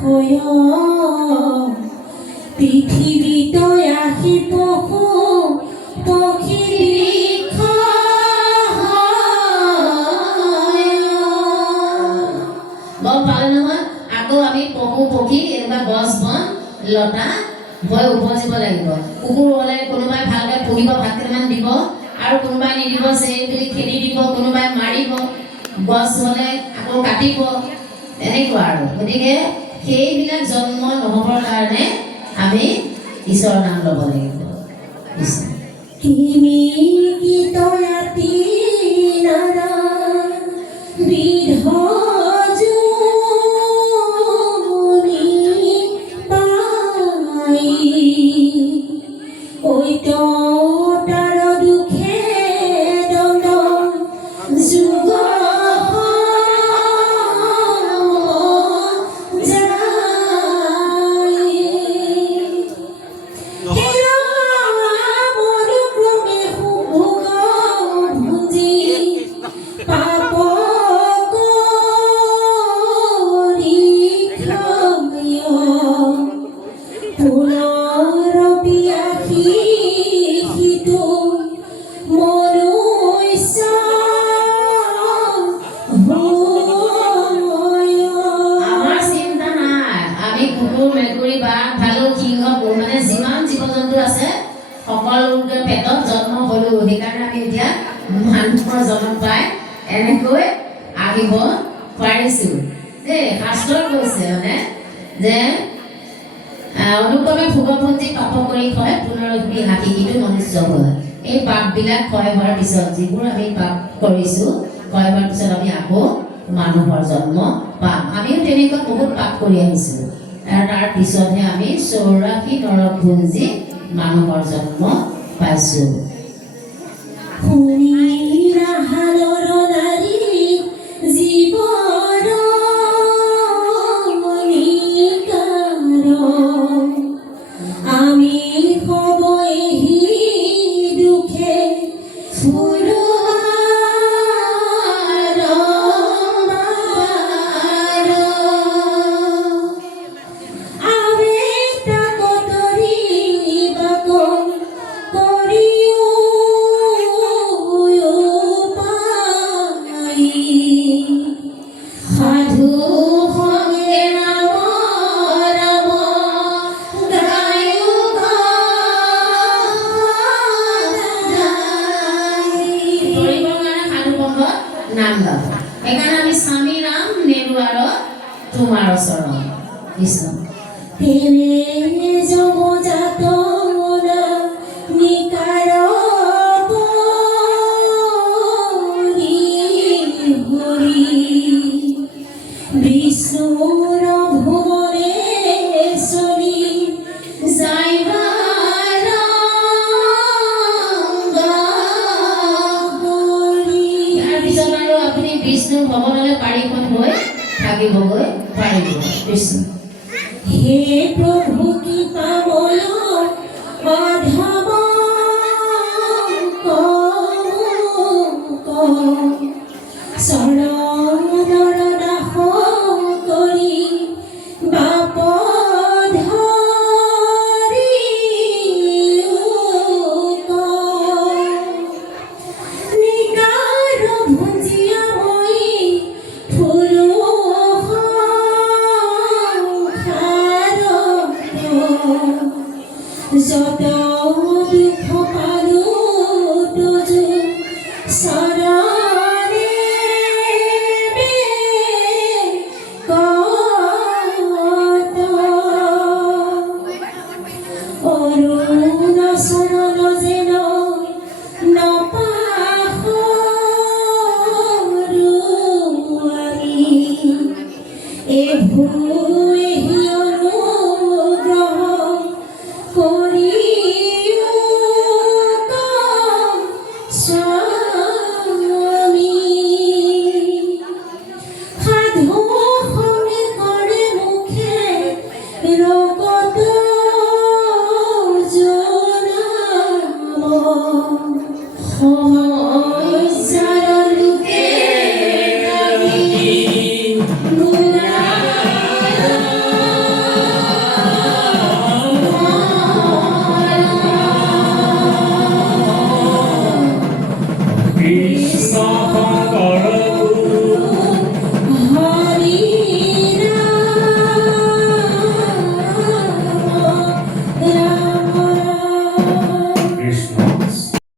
হয় পৃথিৱীতই আহি পশু পক্ষী বৰ ভাল নহয়। আকৌ আমি পশু পক্ষী এনেকুৱা গছ বন লতা ভয় উপজিব লাগিব। কুকুৰ হ'লে কোনোবাই ভালকৈ পুহিব, ভাত কেইটামান দিব, আৰু কোনোবাই নিদিব সেই বুলি খেদি দিব, কোনোবাই মাৰিব, গছ হ'লে আকৌ কাটিব, এনেকুৱা আৰু। গতিকে সেইবিলাক জন্ম নহ'বৰ কাৰণে আমি ঈশ্বৰৰ নাম ল'ব লাগিব। পেটত জন্ম হলো, সেইকাৰণে আমি এতিয়া মানুহৰ জন্ম পাই এনেকৈ আহিব পাৰিছো। শাস্ত্ৰত কৈছে মানে যে অনুক্ৰমে ভোগপঞ্জী পাপ কৰি ক্ষয় পুনৰভূমি হাতী কিন্তু মনুষ্য হয়। এই পাপবিলাক ক্ষয় হোৱাৰ পিছত, যিবোৰ আমি পাপ কৰিছো ক্ষয় হোৱাৰ পিছত আমি আকৌ মানুহৰ জন্ম পাম। আমিও তেনেকুৱা বহুত পাপ কৰি আহিছো, আৰু তাৰ পিছতহে আমি 84 নৰকভুঞ্জী মানুহৰ জন্ম পাইছো। নাম গাব, সেইকাৰণে আমি স্বামী ৰাম নেৰু আৰু তোমাৰ চৰণ কৃষ্ণ। বিষ্ণুৰ ভুৱনে চলি যাইবা বিষ্ণু ভৱনলৈ পাৰিখন হৈ থাকিবগৈ পাৰিব। কৃষ্ণ হে প্ৰভু কৃপা বল মাধৱ চৰণৰ দাস কৰি বাপ যত দুখ পালো তুজু চৰণে অৰুণ চৰণ যেন নপাহৰো আমি এই